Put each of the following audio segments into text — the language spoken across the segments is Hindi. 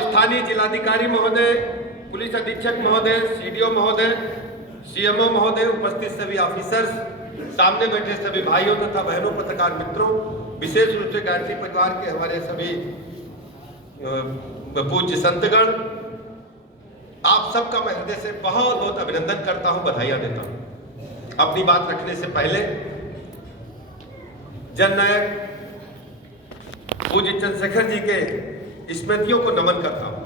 स्थानीय जिलाधिकारी महोदय, पुलिस अधीक्षक महोदय, सीडीओ महोदय, सीएमओ महोदय, उपस्थित सभी ऑफिसर्स, सामने बैठे सभी भाइयों तथा बहनों, पत्रकार मित्रों, विशेष रूप से गायत्री परिवार के हमारे सभी पूज्य संतगण, आप सबका मैं हृदय से बहुत बहुत अभिनंदन करता हूं, बधाइयां देता हूं। अपनी बात रखने से पहले जननायक पूज्य चंद्रशेखर जी के स्मृतियों को नमन करता हूं।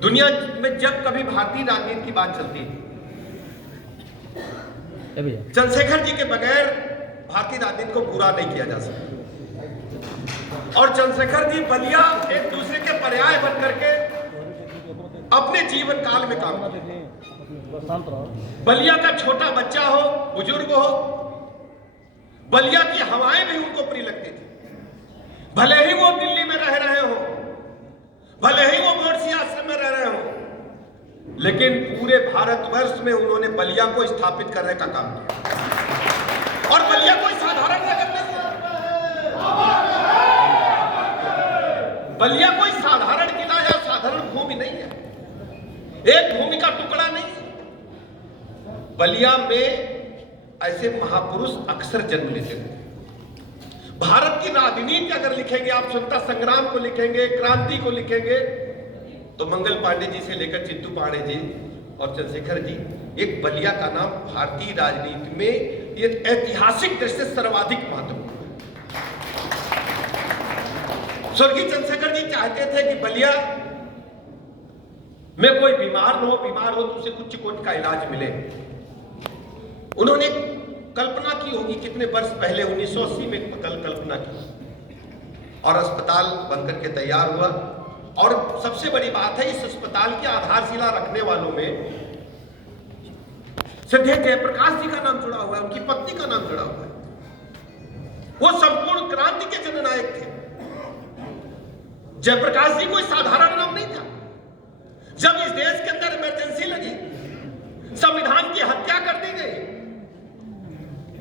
दुनिया में जब कभी भारतीय राजनीति की बात चलती है, चंद्रशेखर जी के बगैर भारतीय राजनीति को पूरा नहीं किया जा सकता। और चंद्रशेखर जी बलिया एक दूसरे के पर्याय बन करके अपने जीवन काल में काम किए। बलिया का छोटा बच्चा हो, बुजुर्ग हो, बलिया की हवाएं भी उनको प्रिय लगती थी। भले ही वो दिल्ली में रह रहे हो, भले ही वो मोर्सी आश्रम में रह रहे हो, लेकिन पूरे भारतवर्ष में उन्होंने बलिया को स्थापित करने का काम किया। और बलिया कोई साधारण नगर नहीं है, बलिया कोई साधारण किला या साधारण भूमि नहीं है, एक भूमि का टुकड़ा नहीं है। बलिया में ऐसे महापुरुष अक्सर जन्म लेते थे। भारत की राजनीति अगर लिखेंगे आप, स्वतंत्रता संग्राम को लिखेंगे, क्रांति को लिखेंगे, तो मंगल पांडे जी से लेकर चित्तू पांडे जी और चंद्रशेखर जी, एक बलिया का नाम भारतीय राजनीति में एक ऐतिहासिक दृष्टि से सर्वाधिक महत्वपूर्ण। स्वर्गीय चंद्रशेखर जी चाहते थे कि बलिया में कोई बीमार हो तो उसे उच्च कोटि का इलाज मिले। उन्होंने कल्पना की होगी कितने वर्ष पहले, 1980 में कल्पना की, और अस्पताल बनकर के तैयार हुआ। और सबसे बड़ी बात है, इस अस्पताल की आधारशिला रखने वालों में श्रद्धेय जयप्रकाश जी का नाम जुड़ा हुआ है, उनकी पत्नी का नाम जुड़ा हुआ है। वो संपूर्ण क्रांति के जननायक थे। जयप्रकाश जी कोई साधारण नाम नहीं था। जब इस देश के अंदर इमरजेंसी लगी, संविधान की हत्या कर दी गई,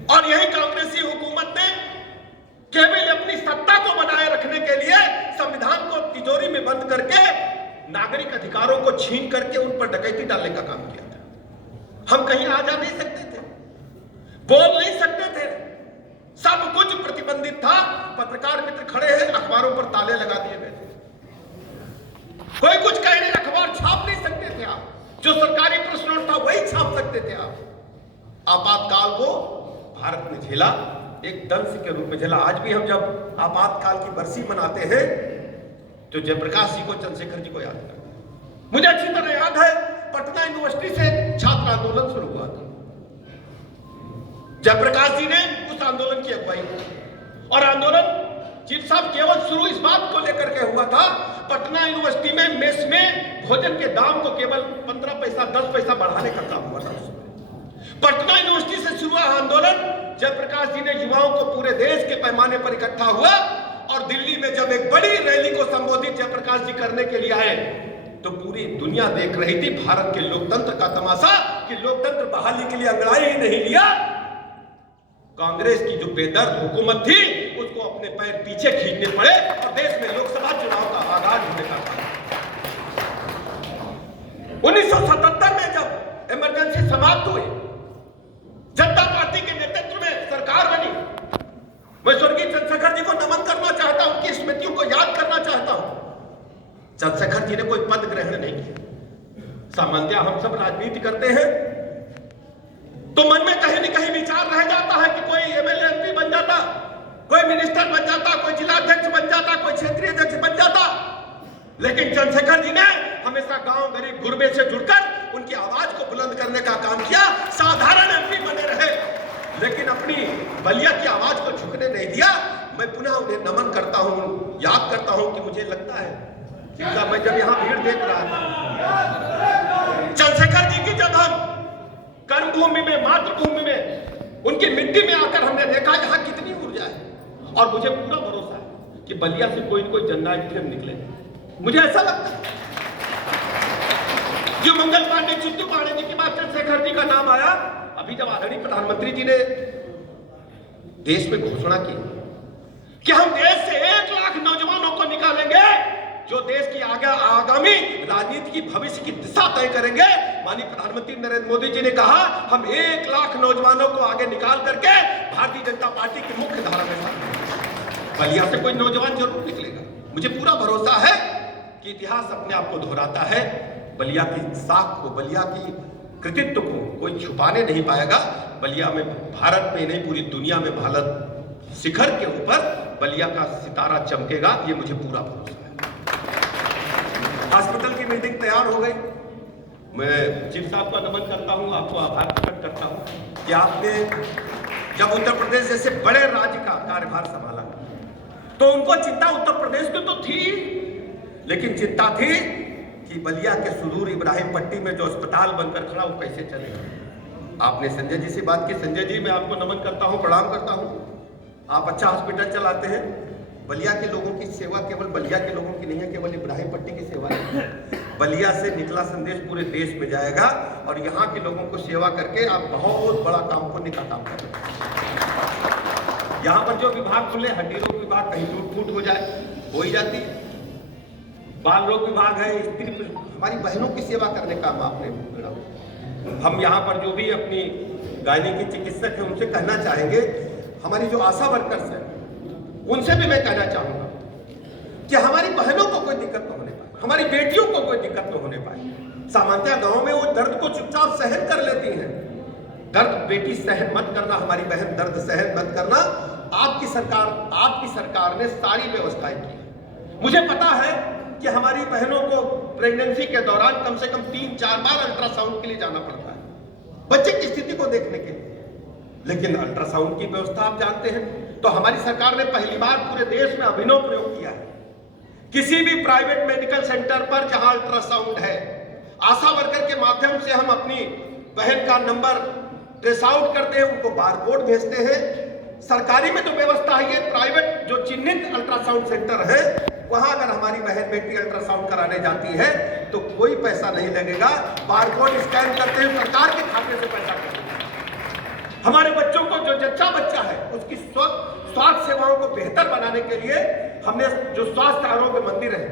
और यही कांग्रेसी हुकूमत ने केवल अपनी सत्ता को बनाए रखने के लिए संविधान को तिजोरी में बंद करके नागरिक अधिकारों को छीन करके उन पर डकैती डालने का काम किया था। हम कहीं आ जा नहीं सकते थे, बोल नहीं सकते थे, सब कुछ प्रतिबंधित था। पत्रकार मित्र खड़े हैं, अखबारों पर ताले लगा दिए गए थे, कोई कुछ कहने, अखबार छाप नहीं सकते थे आप, जो सरकारी प्रेस नोट था वही छाप सकते थे आप। आपातकाल को भारत ने झेला, एक दंश के रूप में झेला। आज भी हम जब आपातकाल की बरसी मनाते हैं तो जयप्रकाश जी को, चंद्रशेखर जी को याद करते हैं। मुझे अच्छी तरह याद है, पटना यूनिवर्सिटी से छात्र आंदोलन शुरू हुआ था। जयप्रकाश जी ने उस आंदोलन की अगुवाई की, और आंदोलन चीफ साहब केवल शुरू इस बात को लेकर के हुआ था, पटना यूनिवर्सिटी में मेस में भोजन के दाम को केवल 15 पैसा 10 पैसा बढ़ाने का काम हुआ था। पटना यूनिवर्सिटी से शुरू हुआ आंदोलन, जयप्रकाश जी ने युवाओं को पूरे देश के पैमाने पर इकट्ठा हुआ, और दिल्ली में जब एक बड़ी रैली को संबोधित जयप्रकाश जी करने के लिए आए, तो पूरी दुनिया देख रही थी भारत के लोकतंत्र का तमाशा, कि लोकतंत्र बहाली के लिए अंगड़ाई ही नहीं लिया, कांग्रेस की जो बेदर्द हुकूमत थी उसको अपने पैर पीछे खींचने पड़े, और देश में लोकसभा चुनाव का आगाज होने का था। 1977 में जब इमरजेंसी समाप्त हुई, जनता पार्टी के नेतृत्व में सरकार बनी, मैं स्वर्गीय चंद्रशेखर जी को नमन करना चाहता हूं, उनकी स्मृतियों को याद करना चाहता हूं। चंद्रशेखर जी ने कोई पद ग्रहण नहीं किया। सामान्य हम सब राजनीति करते हैं तो मन में कहीं न कहीं विचार रह जाता है कि कोई एमएलए एमपी बन जाता, कोई मिनिस्टर बन जाता, कोई जिलाध्यक्ष बन जाता, कोई क्षेत्रीय अध्यक्ष बन जाता। लेकिन चंद्रशेखर जी ने हमेशा गांव गरीब गुरबे से जुड़कर उनकी आवाज को बुलंद करने का काम किया। साधारण एमपी बने रहे, लेकिन अपनी बलिया की आवाज को झुकने नहीं दिया। मैं पुनः उन्हें नमन करता हूं, याद करता हूं कि मुझे लगता है मैं जब यहां भीड़ देख रहा था, चंद्रशेखर जी की जब हम कर्मभूमि में, मातृभूमि में, उनकी मिट्टी में आकर हमने देखा यहाँ कितनी ऊर्जा है, और मुझे पूरा भरोसा है कि बलिया से कोई न कोई जननायक फिर निकले। मुझे ऐसा लगता है, जो मंगल पांडे, चित्तू पांडे जी के बाद चंद्रशेखर जी का नाम आया, अभी जब आदरणीय प्रधानमंत्री जी ने देश में घोषणा की कि हम देश से 1 लाख नौजवानों को निकालेंगे जो देश की आगामी राजनीति की भविष्य की दिशा तय करेंगे। माननीय प्रधानमंत्री नरेंद्र मोदी जी ने कहा हम 1 लाख नौजवानों को आगे निकाल करके भारतीय जनता पार्टी की मुख्य धारा में शामिल। बलिया से कोई नौजवान जरूर निकलेगा। मुझे पूरा भरोसा है कि इतिहास अपने आप को दोहराता है। बलिया की साख को, बलिया की कृतित्व को कोई छुपाने नहीं पाएगा। बलिया में भारत में नहीं पूरी दुनिया में भारत शिखर के ऊपर बलिया का सितारा चमकेगा, ये मुझे पूरा भरोसा है। हॉस्पिटल की बिल्डिंग तैयार हो गई। मैं चीफ साहब का नमन करता हूं, आपको आभार प्रकट करता हूं कि आपने जब उत्तर प्रदेश जैसे बड़े राज्य का कार्यभार संभाला तो उनको चिंता उत्तर प्रदेश की तो थी, लेकिन चिंता थी कि बलिया के सुदूर इब्राहिम पट्टी में जो अस्पताल बनकर खड़ा वो कैसे चलेगा। आपने संजय जी से बात की। संजय जी, मैं आपको नमन करता हूं, प्रणाम करता हूं। आप अच्छा हॉस्पिटल चलाते हैं। बलिया के लोगों की सेवा केवल बलिया के लोगों की नहीं है, केवल इब्राहिम पट्टी की सेवा है। बलिया से निकला संदेश पूरे देश में जाएगा और यहाँ के लोगों को सेवा करके आप बहुत बड़ा काम, पुण्य का काम कर रहे हैं। यहाँ पर जो विभाग खुले, हड्डी रोग विभाग कहीं टूट फूट हो जाए, हो ही जाती है। बाल रोग विभाग है, स्त्री, हमारी बहनों की सेवा करने का काम आपने। हम यहाँ पर जो भी अपनी गायनी की चिकित्सक है उनसे कहना चाहेंगे, हमारी जो आशा वर्कर्स हैं उनसे भी मैं कहना चाहूंगा कि हमारी बहनों को कोई दिक्कत न होने पाए, हमारी बेटियों को कोई दिक्कत न होने पाए। सामान्यतः गांव में वो दर्द को चुपचाप सहन कर लेती हैं। दर्द बेटी सहन मत करना, हमारी बहन दर्द सहन मत करना। आपकी सरकार ने सारी व्यवस्थाएं की। मुझे पता है कि हमारी बहनों को प्रेगनेंसी के दौरान कम से कम 3-4 बार अल्ट्रासाउंड के लिए जाना पड़ता है बच्चे की स्थिति को देखने के लिए, लेकिन अल्ट्रासाउंड की व्यवस्था आप जानते हैं। तो हमारी सरकार ने पहली बार पूरे देश में अभिनव प्रयोग किया है। किसी भी प्राइवेट मेडिकल सेंटर पर जहां अल्ट्रासाउंड है, आशा वर्कर के माध्यम से हम अपनी बहन का नंबर ट्रेस आउट करते हैं, उनको बारकोड भेजते हैं। सरकारी में तो व्यवस्था है, प्राइवेट जो चिन्हित अल्ट्रासाउंड सेंटर है वहां अगर हमारी बहन बेटी अल्ट्रासाउंड कराने जाती है तो कोई पैसा नहीं लगेगा। बारकोड स्कैन करते हैं, सरकार के खाते से पैसा कटेगा। हमारे बच्चों को, जो जच्चा बच्चा है उसकी स्वास्थ्य सेवाओं को बेहतर बनाने के लिए हमने जो स्वास्थ्य आरोग्य मंदिर है,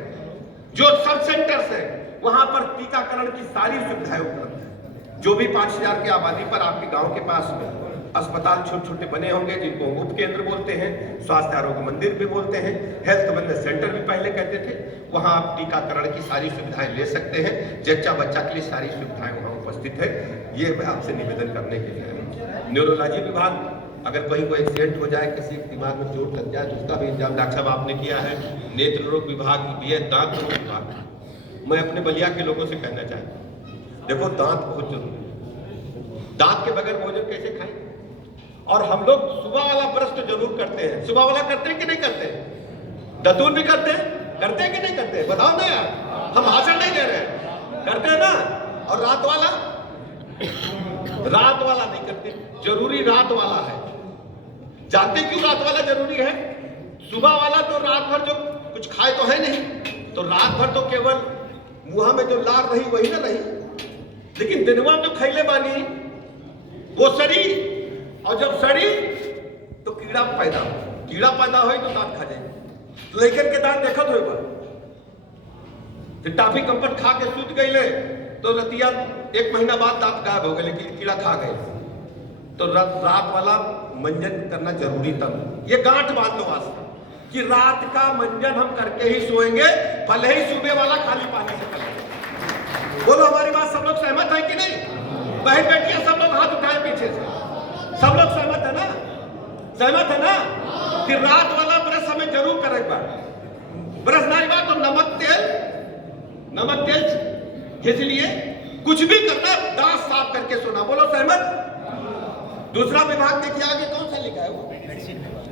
जो सब सेंटर्स है, वहां पर टीकाकरण की सारी सुविधाएं उपलब्ध है। जो भी 5000 की आबादी पर आपके गांव के पास में अस्पताल छोटे छोटे बने होंगे, जिनको उप केंद्र बोलते हैं, स्वास्थ्य आरोग्य मंदिर भी बोलते हैं, हेल्थ वेलनेस सेंटर भी पहले कहते थे, वहां आप टीकाकरण की सारी सुविधाएं ले सकते हैं। जच्चा बच्चा के लिए सारी सुविधाएं वहां उपस्थित है। ये मैं आपसे निवेदन करने के लिए। न्यूरोलॉजी विभाग, अगर कहीं कोई एक्सीडेंट हो जाए, किसी के दिमाग में चोट लग जाए तो उसका भी इंतजाम डॉक्टर साहब आपने किया है। नेत्र रोग विभाग भी है, दांत रोग विभाग। मैं अपने बलिया के लोगों से कहना चाहता हूँ, देखो दांत बहुत जरूरी है। दांत के बगैर भोजन कैसे खाएं? और हम लोग सुबह वाला ब्रश तो जरूर करते हैं। सुबह वाला करते हैं कि नहीं करते? दतून भी करते हैं कि नहीं करते? बताओ ना यार, हम भाषण नहीं दे रहे हैं, करते हैं ना। और रात वाला नहीं करते। जरूरी रात वाला है। जानते क्यों रात वाला जरूरी है? सुबह वाला तो रात भर जो कुछ खाए तो है नहीं, तो रात भर तो केवल मुंह में जो लार रही वही ना रही, लेकिन दिनवा जो खैले बानी वो सड़ी, और जब सड़ी तो कीड़ा पैदा हो तो दांत खा जाए। लेकिन के दांत देखत हो टाफी कंपट खा के सूत गई तो रतिया 1 महीना बाद दांत गायब हो गए, लेकिन कीड़ा खा गए। तो रात वाला मंजन करना जरूरी तब। ये गांठ बांध लो आज कि रात का मंजन हम करके ही सोएंगे, भले ही सुबह वाला खाली पानी से करेंगे। बोलो हमारी बात सब लोग सहमत है कि नहीं? बहन बेटियां सब लोग हाथ उठाए पीछे से, सब लोग सहमत है ना? सहमत है ना? कि रात वाला ब्रश हमें जरूर करेगा। ब्रश नहीं बात तो नमक तेल घिस लिए, कुछ भी करना, दांत साफ करके सोना। बोलो सहमत? दूसरा विभाग देखिए आगे कौन सा लिखा है? वो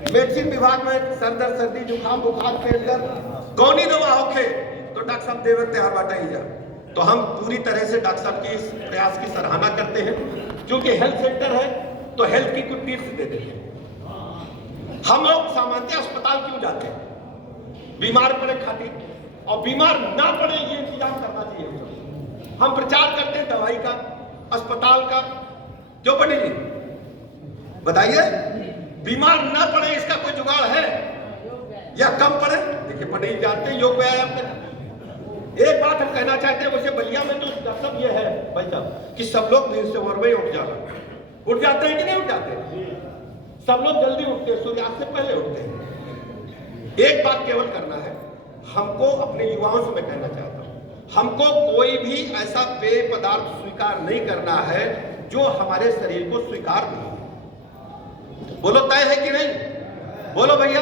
मेडिसिन विभाग में सर दर्द, सर्दी, जुकाम, बुखार, पेट दर्द, कौन ही दवा होखे तो डॉक्टर साहब देवे तैयार बाटा ही जा। तो हम पूरी तरह से डॉक्टर साहब के इस प्रयास की सराहना करते हैं, क्योंकि हेल्थ सेंटर है तो हेल्थ की कुछ टिप्स दे देते हैं। हम लोग सामान्य अस्पताल क्यों जाते हैं? बीमार पड़े खातिर, और बीमार ना पड़े ये इंतजाम करना चाहिए। हम प्रचार करते हैं दवाई का, अस्पताल का। जो पंडित जी बताइए, बीमार ना पड़े इसका कोई जुगाड़ है या कम पड़े? देखिए पंडित जानते हैं योग व्यायाम में। एक बात हम कहना चाहते हैं, वैसे बलिया में तो सब ये है भाई साहब कि सब लोग दिन से और में उठ जाते हैं कि नहीं उठ जाते? सब लोग जल्दी उठते हैं, सूर्यास्त से पहले उठते हैं। एक बात केवल करना है हमको, अपने युवाओं से मैं कहना चाहता हूं, हमको कोई भी ऐसा पेय पदार्थ स्वीकार नहीं करना है जो हमारे शरीर को स्वीकार नहीं है। बोलो तय है कि नहीं? बोलो भैया।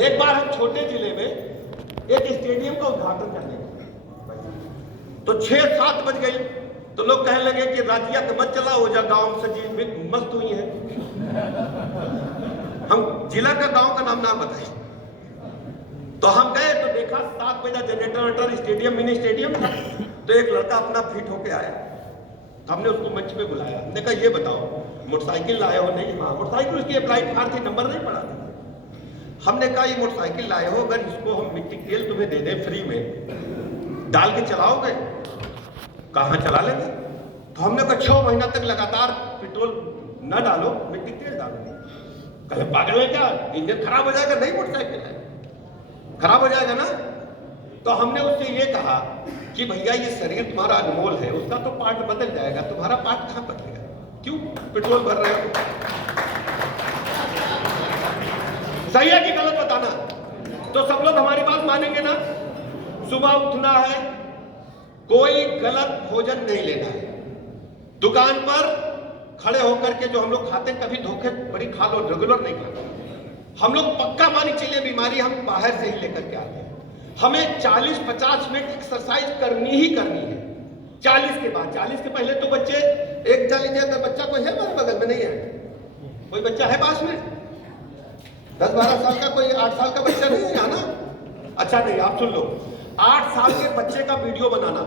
एक बार हम छोटे जिले में एक स्टेडियम का उद्घाटन करने गए, तो 6-7 बज गई, तो लोग कहने लगे कि राजिया के मत चला हो जा, गांव से जी मस्त हुई है। हम जिला का गांव का नाम ना बताए, तो हम गए तो देखा 7 बजे जनरेटर स्टेडियम, मिनी स्टेडियम था। तो एक लड़का अपना फिट होके आया, हमने उसको मंच पे बुलाया, हमने कहा ये बताओ मोटरसाइकिल लाए हो? नहीं। हाँ मोटरसाइकिल, उसकी अप्लाइड कार थी, नंबर नहीं पड़ा था। हमने कहा ये मोटरसाइकिल लाए हो, अगर इसको हम मिट्टी तेल तुम्हें दे दें फ्री में, डाल के चलाओगे? कहाँ चला लेंगे? तो हमने कहा 6 महीना तक लगातार पेट्रोल न डालो, मिट्टी तेल डालो। कहे पागल है क्या, इंजन खराब हो जाएगा? नहीं, मोटरसाइकिल है, खराब हो जाएगा ना। तो हमने उससे ये कहा कि भैया ये शरीर तुम्हारा अनमोल है, उसका तो पार्ट बदल जाएगा, तुम्हारा पार्ट कहाँ बदलेगा? क्यों पेट्रोल भर रहे हो? सही है कि गलत बताना? तो सब लोग हमारी बात मानेंगे ना? सुबह उठना है, कोई गलत भोजन नहीं लेना है। दुकान पर खड़े होकर के जो हम लोग खाते हैं, कभी धोखे बड़ी खा लो, रेगुलर नहीं खाते। हम लोग पक्का मानी चलिए बीमारी हम बाहर से ही लेकर के आते हैं। हमें 40-50 मिनट एक्सरसाइज करनी ही करनी है। 40 के बाद, 40 के पहले तो बच्चे एक चल लीजिए, अगर बच्चा कोई है हमारे बगल में? नहीं है। कोई बच्चा है पास में? 10-12 साल का, कोई 8 साल का बच्चा नहीं है ना? अच्छा नहीं, आप सुन लो, 8 साल के बच्चे का वीडियो बनाना,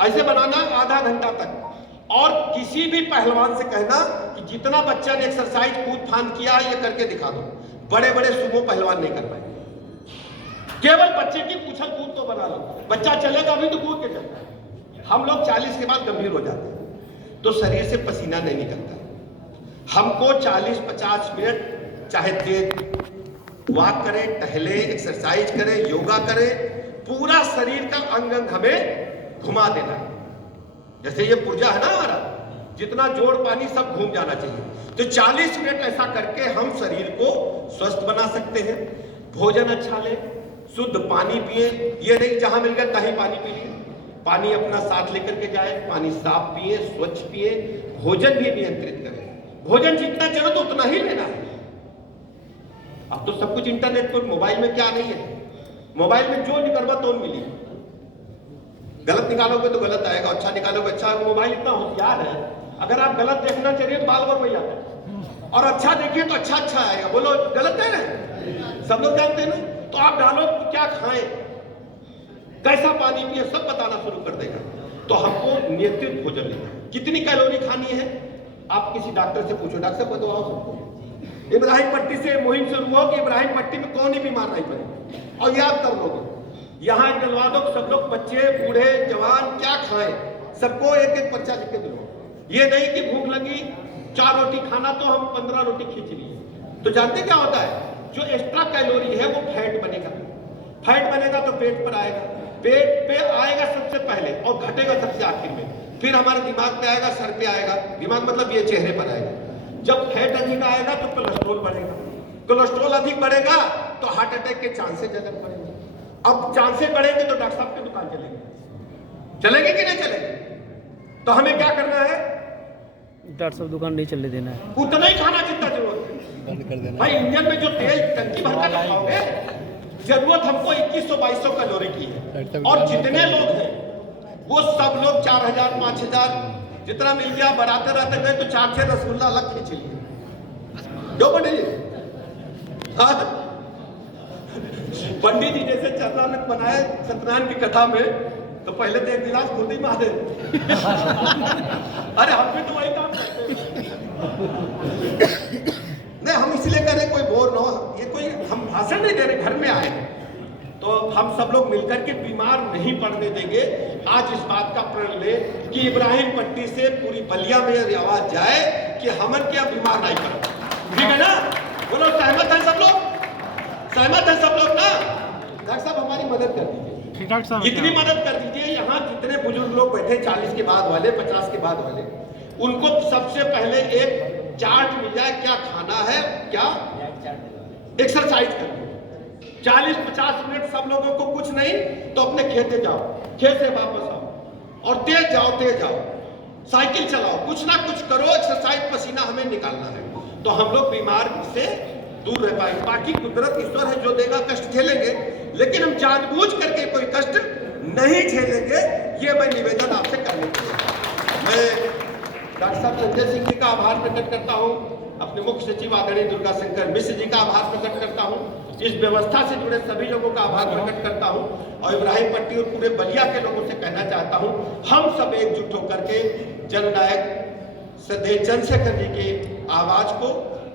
ऐसे बनाना आधा घंटा तक, और किसी भी पहलवान से कहना कि जितना बच्चा ने एक्सरसाइज कूद फान किया है ये करके दिखा दो। बड़े बड़े सुमो पहलवान नहीं कर पाए, केवल बच्चे की उछल कूद तो बना लो। बच्चा चलेगा अभी तो कूद के चलता है। हम लोग 40 के बाद गंभीर हो जाते हैं, तो शरीर से पसीना नहीं निकलता। हमको 40-50 मिनट चाहे तेज वॉक करें, टहले, एक्सरसाइज करें, योगा करें, पूरा शरीर का अंग अंग हमें घुमा देना है। जैसे ये पुर्जा है ना हमारा, जितना जोड़ पानी सब घूम जाना चाहिए। तो 40 मिनट ऐसा करके हम शरीर को स्वस्थ बना सकते हैं। भोजन अच्छा ले, शुद्ध पानी पिए, ये नहीं जहां मिल गया तहीं पानी पी लिए। पानी अपना साथ लेकर के जाए, पानी साफ पिए, स्वच्छ पिए। भोजन भी नियंत्रित करें, भोजन जितना जरूरत उतना ही लेना है। अब तो सब कुछ इंटरनेट पर, मोबाइल में क्या नहीं है? मोबाइल में जो निकलवा तो मिली, गलत निकालोगे तो गलत आएगा, अच्छा निकालोगे अच्छा। मोबाइल इतना होशियार है, अगर आप गलत देखना चाहिए तो बाल बार वही आता है, और अच्छा देखिए तो अच्छा अच्छा आएगा। बोलो गलत है ना? सब लोग जानते हैं ना? तो आप डालो क्या खाएं, कैसा पानी पिए, सब बताना शुरू कर देगा। तो हमको नियंत्रित भोजन लेना है। कितनी कैलोरी खानी है आप किसी डॉक्टर से पूछो, डॉक्टर साहब बताओ सबको। इब्राहिम पट्टी से मुहिम शुरू हो कि इब्राहिम पट्टी में कौन ही बीमार नहीं पड़े, और याद कर लोगे। यहाँ डलवा दो, सब लोग बच्चे बूढ़े जवान क्या खाएं, सबको एक एक पर्चा लिख के दो। ये नहीं कि भूख लगी 4 रोटी खाना तो हम 15 रोटी खींच लिए। तो जानते क्या होता है, जो एक्स्ट्रा कैलोरी है वो फैट बनेगा। फैट बनेगा तो पेट पर आएगा, पेट पे आएगा सबसे पहले और घटेगा सबसे आखिर में, फिर हमारे दिमाग पे आएगा, सर पे आएगा। दिमाग मतलब ये चेहरे पर आएगा। जब फैट अधिक आएगा तो कोलेस्ट्रॉल बढ़ेगा, कोलेस्ट्रॉल अधिक बढ़ेगा तो हार्ट अटैक के चांसेस ज्यादा बढ़ेंगे। अब चांसेस बढ़ेंगे तो डॉक्टर साहब की दुकान चलेगी कि नहीं चलेगी? तो हमें क्या करना है? डॉक्टर साहब दुकान नहीं चलने देना है, उतना ही खाना जितना जरूरत है। बंद कर देना भाई इंजन में जो तेल टंकी भरकर लगाओगे, जरूरत हमको 2100-2200 कैलोरी की है, और जितने लोग हैं वो सब लोग 4000-5000 जितना मिल गया बढ़ाते रहते गए, तो 4-6 रसगुल्ला अलग खींच लिए। जो पंडित जी जैसे चरणामृत बनाए सत्यनारायण की कथा में, तो पहले तो एक गिलास खुद ही मारे। अरे हम भी तो वही काम करते नहीं, हम इसलिए कह रहे कोई बोर ना हो, ये कोई हम भाषण नहीं दे रहे, घर में आए तो हम सब लोग मिलकर के बीमार नहीं पड़ने देंगे। आज इस बात का प्रण ले कि इब्राहिम पट्टी से पूरी बलिया में आवाज जाए कि हमन क्या बीमार नहीं पड़े। ठीक है ना? बोलो सहमत है सब लोग? सहमत है सब लोग ना? डॉक्टर साहब हमारी मदद कर दीजिए, डॉक्टर साहब इतनी मदद कर दीजिए। यहाँ जितने बुजुर्ग लोग बैठे 40 के बाद वाले, 50 के बाद वाले, उनको सबसे पहले एक चार्ट मिल जाए, क्या खाना है, क्या एक्सरसाइज करनी है। 40-50 मिनट सब लोगों को कुछ नहीं तो अपने खेते जाओ, खेत से वापस आओ और तेज जाओ, साइकिल चलाओ, कुछ ना कुछ करो, एक्सरसाइज, पसीना हमें निकालना है, तो हम लोग बीमार से दूर रह पाएंगे। बाकी कुदरत ईश्वर है, जो देगा कष्ट झेलेंगे, लेकिन हम जानबूझ करके कोई कष्ट नहीं झेलेंगे। ये मैं निवेदन आपसे करने के लिए मैं डॉक्टर साहब संजय सिंह जी का आभार प्रकट करता हूँ, अपने मुख्य सचिव आदरणीय दुर्गा शंकर मिश्र जी का आभार प्रकट करता हूँ, इस व्यवस्था से जुड़े सभी लोगों का आभार प्रकट करता हूँ, और इब्राहिम पट्टी और पूरे बलिया के लोगों से कहना चाहता हूँ, हम सब एकजुट होकर के जननायक श्रद्धेय चंद्रशेखर जी के आवाज को,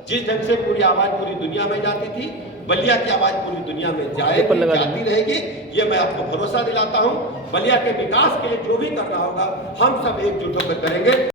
जिस ढंग से पूरी आवाज पूरी दुनिया में जाती थी, बलिया की आवाज पूरी दुनिया में जाएगी, जाती रहेगी, ये मैं आपको भरोसा दिलाता हूँ। बलिया के विकास के लिए जो भी करना होगा हम सब एकजुट होकर करेंगे।